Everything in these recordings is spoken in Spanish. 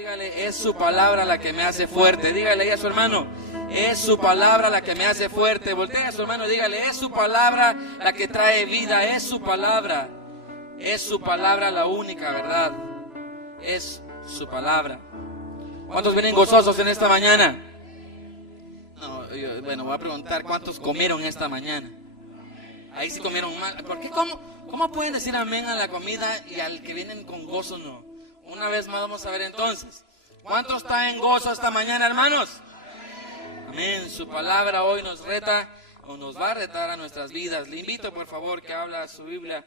Dígale, es su palabra la que me hace fuerte. Dígale ahí a su hermano, es su palabra la que me hace fuerte. Voltea a su hermano y dígale, es su palabra la que trae vida. Es su palabra la única verdad. Es su palabra. ¿Cuántos vienen gozosos en esta mañana? Bueno, voy a preguntar cuántos comieron esta mañana. Ahí sí comieron mal. ¿Por qué? ¿Cómo pueden decir amén a la comida y al que vienen con gozo no? Una vez más vamos a ver entonces. ¿Cuántos están en gozo esta mañana, hermanos? Amén. Su palabra hoy nos reta o nos va a retar a nuestras vidas. Le invito, por favor, que abra su Biblia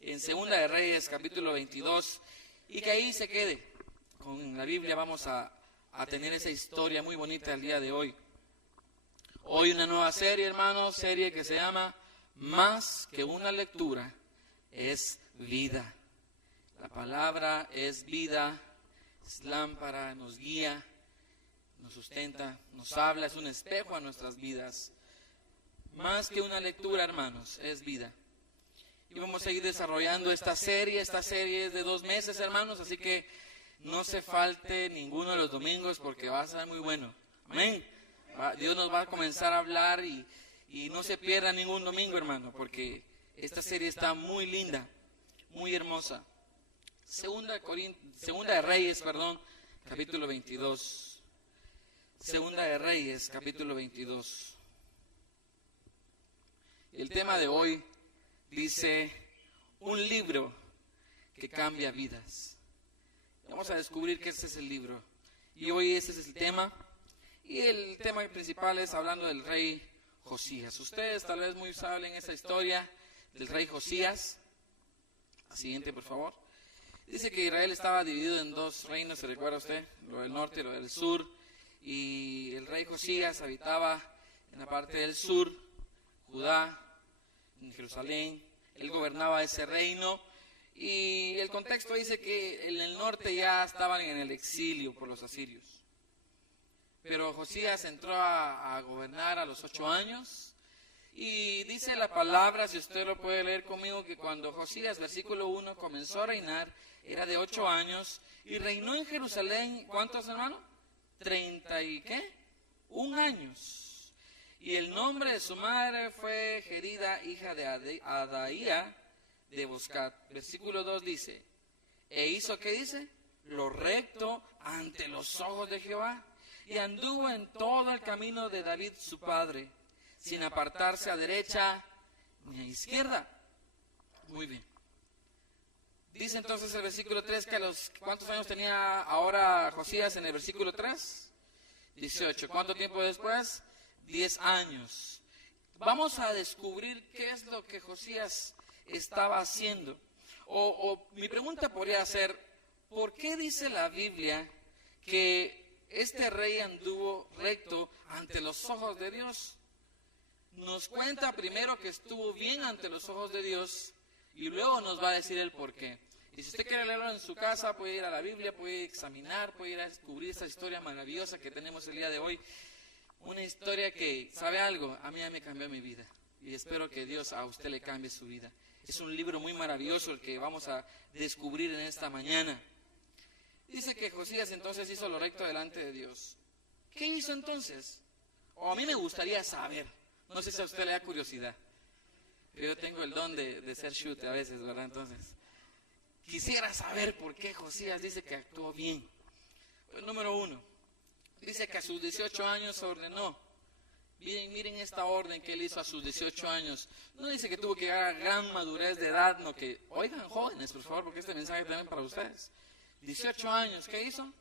en Segunda de Reyes, capítulo 22, y que ahí se quede. Con la Biblia vamos a tener esa historia muy bonita el día de hoy. Hoy una nueva serie, hermanos, serie que se llama Más que una lectura, es vida. La palabra es vida, es lámpara, nos guía, nos sustenta, nos habla, es un espejo a nuestras vidas. Más que una lectura, hermanos, es vida. Y vamos a ir desarrollando esta serie es de 2 meses, hermanos, así que no se falte ninguno de los domingos porque va a ser muy bueno. Amén. Dios nos va a comenzar a hablar y no se pierda ningún domingo, hermano, porque esta serie está muy linda, muy hermosa. Segunda de Reyes, capítulo 22. Segunda de Reyes, capítulo 22. El tema de hoy dice, un libro que cambia vidas. Vamos a descubrir que ese es el libro. Y hoy ese es el tema. Y el tema principal es hablando del rey Josías. Ustedes tal vez muy saben esa historia del rey Josías. La siguiente, por favor. Dice que Israel estaba dividido en 2 reinos, ¿se recuerda usted? Lo del norte y lo del sur. Y el rey Josías habitaba en la parte del sur, Judá, en Jerusalén. Él gobernaba ese reino. Y el contexto dice que en el norte ya estaban en el exilio por los asirios. Pero Josías entró a gobernar a los 8 años. Y dice la palabra, si usted lo puede leer conmigo, que cuando Josías, versículo 1, comenzó a reinar, era de 8 años, y reinó en Jerusalén, ¿cuántos, hermanos? 31 años. Y el nombre de su madre fue Gerida, hija de Adaía de Boscat. Versículo 2 dice, e hizo, ¿qué dice? Lo recto ante los ojos de Jehová, y anduvo en todo el camino de David su padre, sin apartarse a derecha ni a izquierda. Muy bien. Dice entonces el versículo 3 que ¿cuántos años tenía ahora Josías en el versículo 3? 18. ¿Cuánto tiempo después? 10 años. Vamos a descubrir qué es lo que Josías estaba haciendo. O mi pregunta podría ser, ¿por qué dice la Biblia que este rey anduvo recto ante los ojos de Dios? Nos cuenta primero que estuvo bien ante los ojos de Dios y luego nos va a decir el por qué. Y si usted quiere leerlo en su casa, puede ir a la Biblia, puede examinar, puede ir a descubrir esta historia maravillosa que tenemos el día de hoy. Una historia que, ¿sabe algo? A mí ya me cambió mi vida y espero que Dios a usted le cambie su vida. Es un libro muy maravilloso el que vamos a descubrir en esta mañana. Dice que Josías entonces hizo lo recto delante de Dios. ¿Qué hizo entonces? O a mí me gustaría saber. No sé si a usted le da curiosidad. Yo tengo el don de ser shooter a veces, ¿verdad? Entonces, quisiera saber por qué Josías dice que actuó bien. Pues, número 1, dice que a sus 18 años ordenó. Miren esta orden que él hizo a sus 18 años. No dice que tuvo que llegar a gran madurez de edad, no que, oigan jóvenes, por favor, porque este mensaje también para ustedes. 18 años, ¿qué hizo?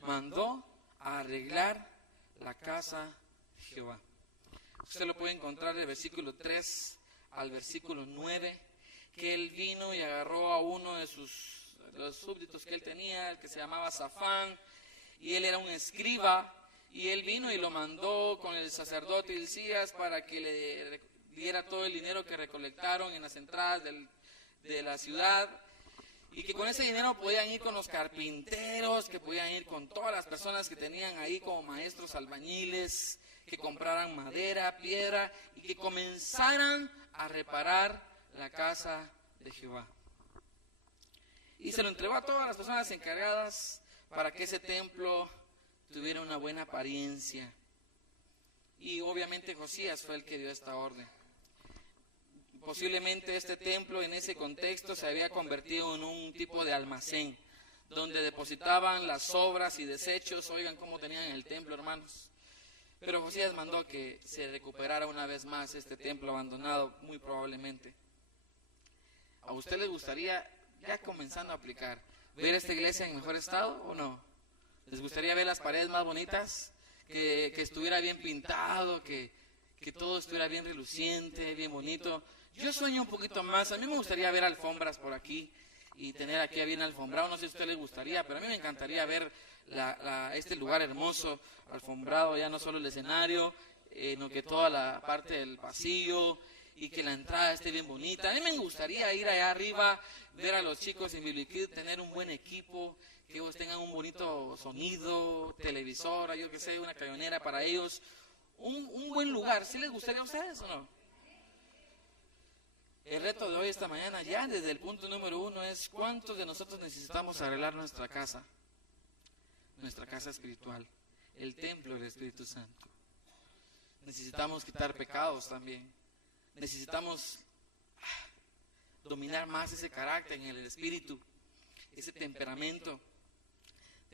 Mandó a arreglar la casa de Jehová. Usted lo puede encontrar del versículo 3 al versículo 9, que él vino y agarró a uno de los súbditos que él tenía, el que se llamaba Safán, y él era un escriba, y él vino y lo mandó con el sacerdote Hilcías para que le diera todo el dinero que recolectaron en las entradas de la ciudad, y que con ese dinero podían ir con los carpinteros, que podían ir con todas las personas que tenían ahí como maestros albañiles, que compraran madera, piedra y que comenzaran a reparar la casa de Jehová. Y se lo entregó a todas las personas encargadas para que ese templo tuviera una buena apariencia. Y obviamente Josías fue el que dio esta orden. Posiblemente este templo en ese contexto se había convertido en un tipo de almacén, donde depositaban las sobras y desechos. Oigan cómo tenían el templo, hermanos. Pero Josías mandó que se recuperara una vez más este templo abandonado, muy probablemente. ¿A usted le gustaría, ya comenzando a aplicar, ver esta iglesia en mejor estado o no? ¿Les gustaría ver las paredes más bonitas? Que estuviera bien pintado, que todo estuviera bien reluciente, bien bonito. Yo sueño un poquito más. A mí me gustaría ver alfombras por aquí y tener aquí bien alfombrado. No sé si a usted le gustaría, pero a mí me encantaría ver este lugar hermoso, alfombrado, ya no solo el escenario, sino que toda la parte del pasillo, y que la entrada esté bien bonita. A mí me gustaría ir allá arriba, ver a los chicos en Bibliquid, tener un buen equipo, que ellos tengan un bonito sonido, televisora, yo que sé, una camionera para ellos, un buen lugar. ¿Sí les gustaría a ustedes o no? El reto de hoy, esta mañana, ya desde el punto número 1 es: ¿cuántos de nosotros necesitamos arreglar nuestra casa espiritual, el templo del Espíritu Santo? Necesitamos quitar pecados también. Necesitamos dominar más ese carácter en el espíritu, ese temperamento,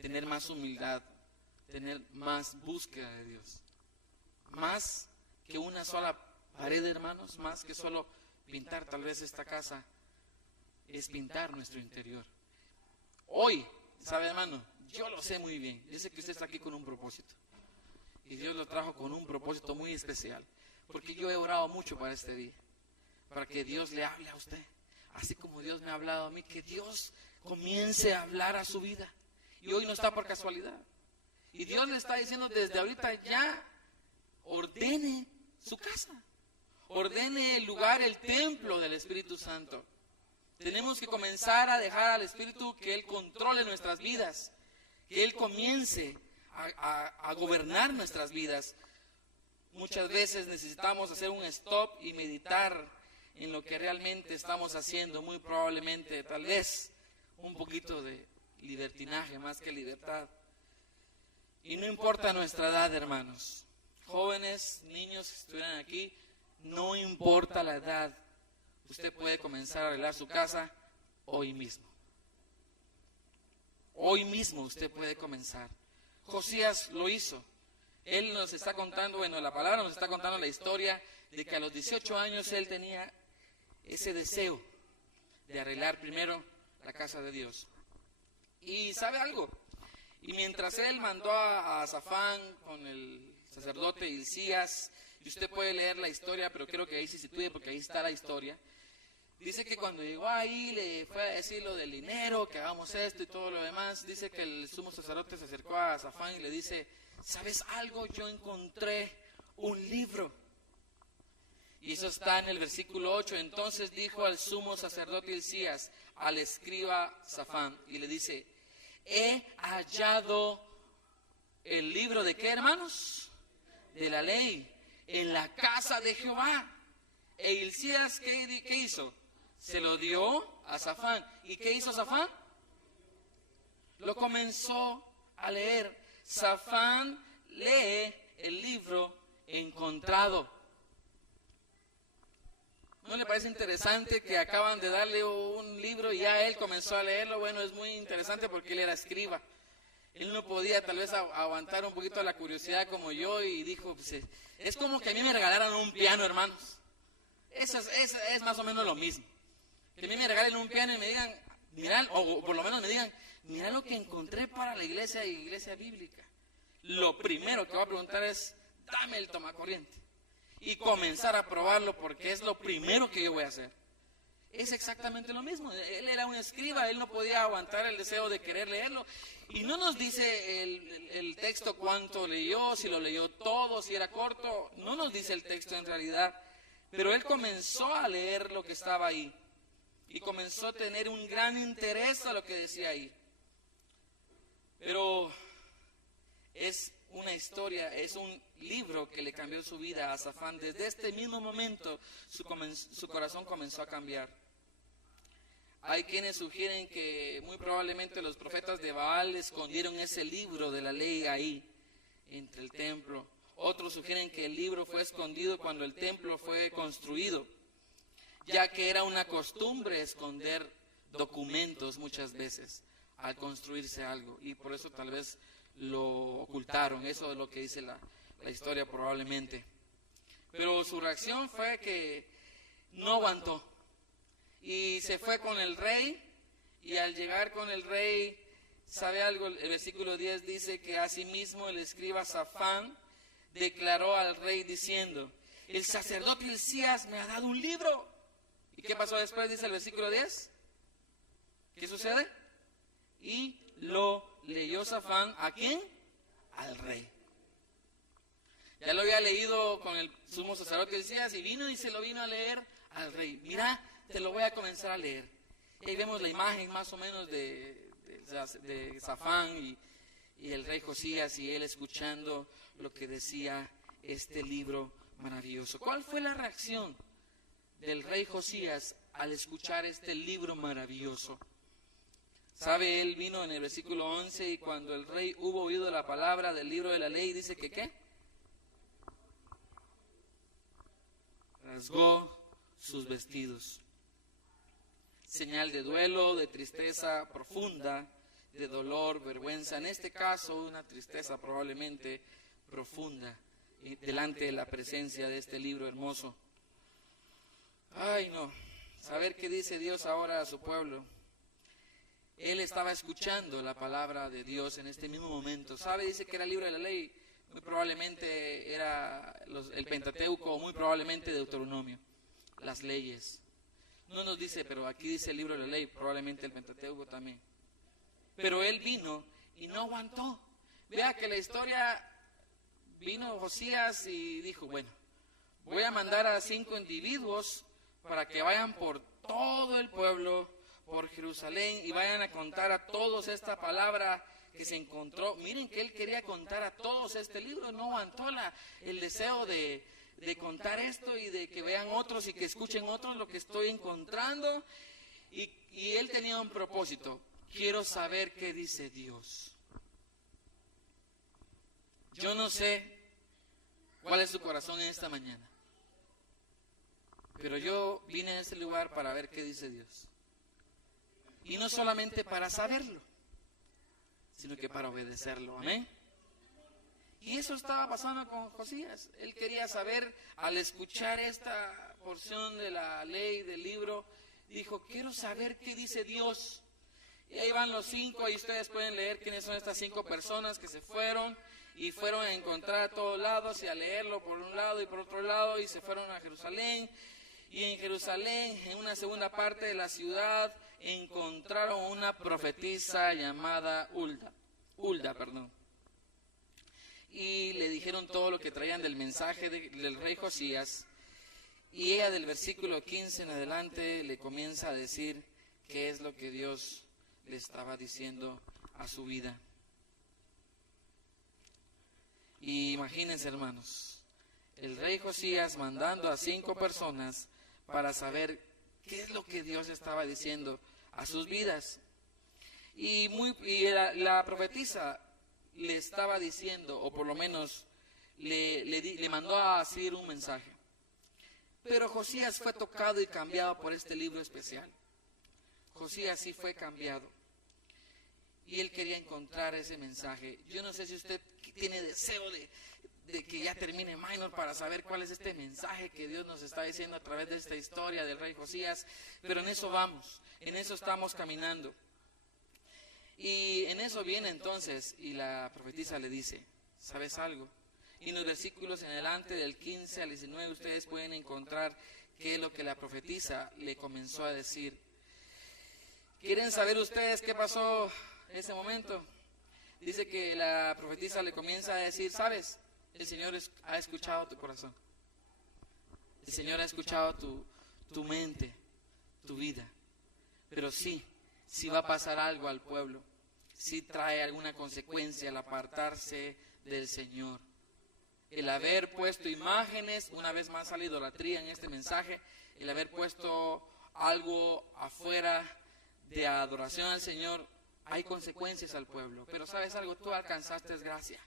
tener más humildad, tener más búsqueda de Dios. Más que una sola pared, hermanos, más que solo pintar tal vez esta casa, es pintar nuestro interior. Hoy, ¿sabe, hermano? Yo lo sé muy bien. Yo sé que usted está aquí con un propósito. Y Dios lo trajo con un propósito muy especial. Porque yo he orado mucho para este día. Para que Dios le hable a usted. Así como Dios me ha hablado a mí. Que Dios comience a hablar a su vida. Y hoy no está por casualidad. Y Dios le está diciendo desde ahorita: ya ordene su casa. Ordene el lugar, el templo del Espíritu Santo. Tenemos que comenzar a dejar al Espíritu que Él controle nuestras vidas. Que Él comience a gobernar nuestras vidas. Muchas veces necesitamos hacer un stop y meditar en lo que realmente estamos haciendo. Muy probablemente, tal vez, un poquito de libertinaje más que libertad. Y no importa nuestra edad, hermanos. Jóvenes, niños que estuvieran aquí, no importa la edad. Usted puede comenzar a arreglar su casa hoy mismo. Hoy mismo usted puede comenzar. Josías lo hizo. Él nos está contando, la palabra nos está contando la historia de que a los 18 años él tenía ese deseo de arreglar primero la casa de Dios. Y ¿sabe algo? Y mientras él mandó a Safán con el sacerdote Hilcías, y usted puede leer la historia, pero creo que ahí se sitúe porque ahí está la historia. Dice que cuando llegó ahí le fue a decir lo del dinero, que hagamos esto y todo lo demás. Dice que el sumo sacerdote se acercó a Safán y le dice: ¿sabes algo? Yo encontré un libro. Y eso está en el versículo 8. Entonces dijo al sumo sacerdote Hilcías al escriba Safán y le dice: he hallado el libro de ¿qué, hermanos? De la ley en la casa de Jehová. E Hilcías, ¿qué hizo? Se lo dio a Safán. ¿Y qué hizo Safán? Lo comenzó a leer. Safán lee el libro encontrado. ¿No le parece interesante que acaban de darle un libro y ya él comenzó a leerlo? Bueno, es muy interesante porque él era escriba. Él no podía tal vez aguantar un poquito la curiosidad como yo y dijo: pues, es como que a mí me regalaran un piano, hermanos. Eso es más o menos lo mismo. Que a mí me regalen un piano y me digan, mira, o por lo menos me digan, mira lo que encontré para la iglesia y iglesia bíblica. Lo primero que voy a preguntar es: dame el tomacorriente. Y comenzar a probarlo porque es lo primero que yo voy a hacer. Es exactamente lo mismo. Él era un escriba, él no podía aguantar el deseo de querer leerlo. Y no nos dice el texto cuánto leyó, si lo leyó todo, si era corto. No nos dice el texto en realidad. Pero él comenzó a leer lo que estaba ahí. Y comenzó a tener un gran interés a lo que decía ahí. Pero es una historia, es un libro que le cambió su vida a Safán. Desde este mismo momento su corazón comenzó a cambiar. Hay quienes sugieren que muy probablemente los profetas de Baal escondieron ese libro de la ley ahí, entre el templo. Otros sugieren que el libro fue escondido cuando el templo fue construido, ya que era una costumbre esconder documentos muchas veces al construirse algo, y por eso tal vez lo ocultaron. Eso es lo que dice la historia probablemente. Pero su reacción fue que no aguantó y se fue con el rey, y al llegar con el rey, ¿sabe algo? El versículo 10 dice que asimismo el escriba Safán declaró al rey diciendo: el sacerdote Hilcías me ha dado un libro. ¿Y qué pasó después? Dice el versículo 10. ¿Qué sucede? Y lo leyó Safán, ¿a quién? Al rey. Ya lo había leído con el sumo sacerdote Hilcías y vino y se lo vino a leer al rey. Mira, te lo voy a comenzar a leer. Y ahí vemos la imagen más o menos de Safán y el rey Josías, y él escuchando lo que decía este libro maravilloso. ¿Cuál fue la reacción del rey Josías al escuchar este libro maravilloso? ¿Sabe? Él vino en el versículo 11, y cuando el rey hubo oído la palabra del libro de la ley, dice que ¿qué? Rasgó sus vestidos. Señal de duelo, de tristeza profunda, de dolor, vergüenza. En este caso, una tristeza probablemente profunda, delante de la presencia de este libro hermoso. Ay, no. Saber qué dice Dios ahora a su pueblo. Él estaba escuchando la palabra de Dios en este mismo momento. ¿Sabe? Dice que era el libro de la ley. Muy probablemente era el Pentateuco, o muy probablemente Deuteronomio, las leyes. No nos dice, pero aquí dice el libro de la ley, probablemente el Pentateuco también. Pero él vino y no aguantó. Vea que la historia, vino Josías y dijo: bueno, voy a mandar a 5 individuos para que vayan por todo el pueblo, por Jerusalén, y vayan a contar a todos esta palabra que se encontró. Miren que él quería contar a todos este libro, no aguantó el deseo de contar esto y de que vean otros y que escuchen otros lo que estoy encontrando. Y él tenía un propósito: quiero saber qué dice Dios. Yo no sé cuál es su corazón en esta mañana, pero yo vine a este lugar para ver qué dice Dios. Y no solamente para saberlo, sino que para obedecerlo. Amén. Y eso estaba pasando con Josías. Él quería saber, al escuchar esta porción de la ley, del libro, dijo: quiero saber qué dice Dios. Y ahí van los 5, y ustedes pueden leer quiénes son estas 5 personas que se fueron, y fueron a encontrar a todos lados, y a leerlo por un lado y por otro lado, y se fueron a Jerusalén. Y en Jerusalén, en una segunda parte de la ciudad, encontraron una profetisa llamada Hulda. Y le dijeron todo lo que traían del mensaje del rey Josías. Y ella, del versículo 15 en adelante, le comienza a decir qué es lo que Dios le estaba diciendo a su vida. Y imagínense, hermanos, el rey Josías mandando a 5 personas para saber qué es lo que Dios estaba diciendo a sus vidas. Y la profetisa le estaba diciendo, o por lo menos le mandó a decir un mensaje. Pero Josías fue tocado y cambiado por este libro especial. Josías sí fue cambiado. Y él quería encontrar ese mensaje. Yo no sé si usted tiene deseo de que ya termine Minor para saber cuál es este mensaje que Dios nos está diciendo a través de esta historia del rey Josías. Pero en eso vamos, en eso estamos caminando. Y en eso viene entonces, y la profetisa le dice: ¿sabes algo? Y en los versículos en adelante, del 15 al 19, ustedes pueden encontrar qué es lo que la profetisa le comenzó a decir. ¿Quieren saber ustedes qué pasó en ese momento? Dice que la profetisa le comienza a decir: ¿sabes? El Señor ha escuchado tu corazón. El Señor ha escuchado tu mente, tu vida. Pero sí va a pasar algo al pueblo. Sí trae alguna consecuencia el apartarse del Señor. El haber puesto imágenes, una vez más sale idolatría en este mensaje, el haber puesto algo afuera de adoración al Señor, hay consecuencias al pueblo. Pero ¿sabes algo? Tú alcanzaste gracia.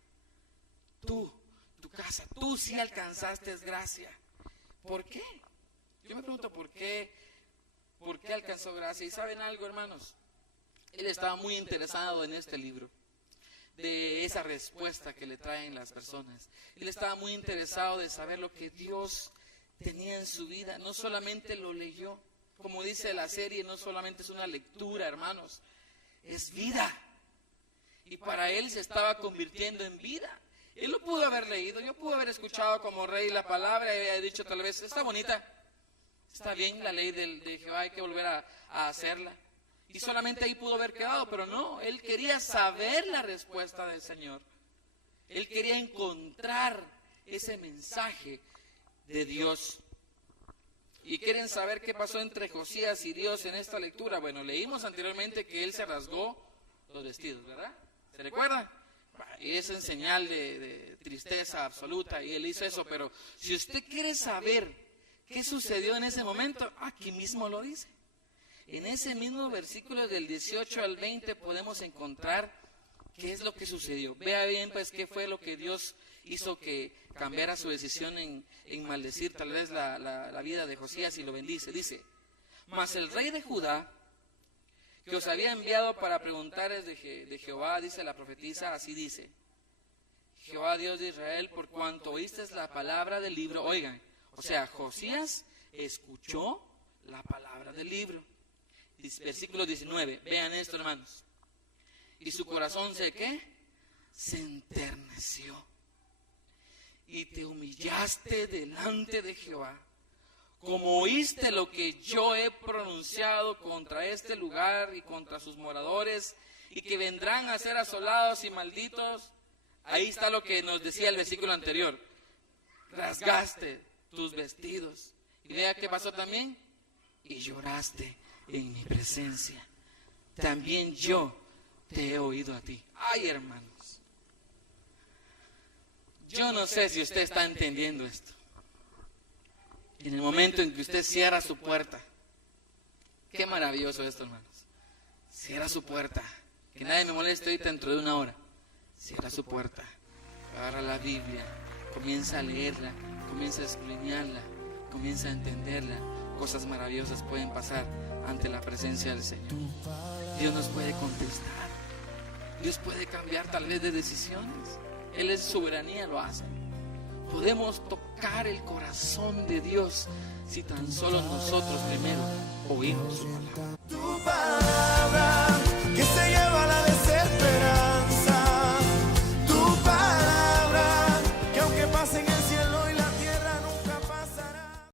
Tú, tu casa, tú sí alcanzaste gracia. ¿Por qué? Yo me pregunto ¿por qué alcanzó gracia? Y ¿saben algo, hermanos? Él estaba muy interesado en este libro, de esa respuesta que le traen las personas. Él estaba muy interesado de saber lo que Dios tenía en su vida. No solamente lo leyó, como dice la serie, no solamente es una lectura, hermanos, es vida. Y para él se estaba convirtiendo en vida. Él lo pudo haber leído, yo pude haber escuchado como rey la palabra y había dicho tal vez, está bonita, está bien la ley de Jehová, hay que volver a hacerla. Y solamente ahí pudo haber quedado, pero no, él quería saber la respuesta del Señor. Él quería encontrar ese mensaje de Dios. ¿Y quieren saber qué pasó entre Josías y Dios en esta lectura? Bueno, leímos anteriormente que él se rasgó los vestidos, ¿verdad? ¿Se recuerda? Y es en señal de tristeza absoluta, y él hizo eso. Pero si usted quiere saber qué sucedió en ese momento, aquí mismo lo dice. En ese mismo versículo del 18 al 20 podemos encontrar qué es lo que sucedió. Vea bien pues qué fue lo que Dios hizo que cambiara su decisión en maldecir tal vez la vida de Josías, y lo bendice. Dice: mas el rey de Judá, que os había enviado para preguntares de Jehová, dice la profetisa, así dice: Jehová Dios de Israel, por cuanto oíste la palabra del libro. Oigan, o sea, Josías escuchó la palabra del libro. Versículo 19, vean esto, hermanos. Y su corazón se enterneció. Y te humillaste delante de Jehová, como oíste lo que yo he pronunciado contra este lugar y contra sus moradores, y que vendrán a ser asolados y malditos. Ahí está lo que nos decía el versículo anterior. Rasgaste tus vestidos. Y vea qué pasó también. Y lloraste en mi presencia. También yo te he oído a ti. Ay, hermanos, yo no sé si usted está entendiendo esto. En el momento en que usted cierra su puerta, qué maravilloso esto, hermanos. Cierra su puerta, que nadie me moleste ahorita dentro de una hora. Cierra su puerta, agarra la Biblia, comienza a leerla, comienza a escudriñarla, comienza a entenderla. Cosas maravillosas pueden pasar ante la presencia del Señor. Dios nos puede contestar. Dios puede cambiar tal vez de decisiones. Él en soberanía lo hace. Podemos tocar el corazón de Dios si tan solo nosotros primero oímos su palabra.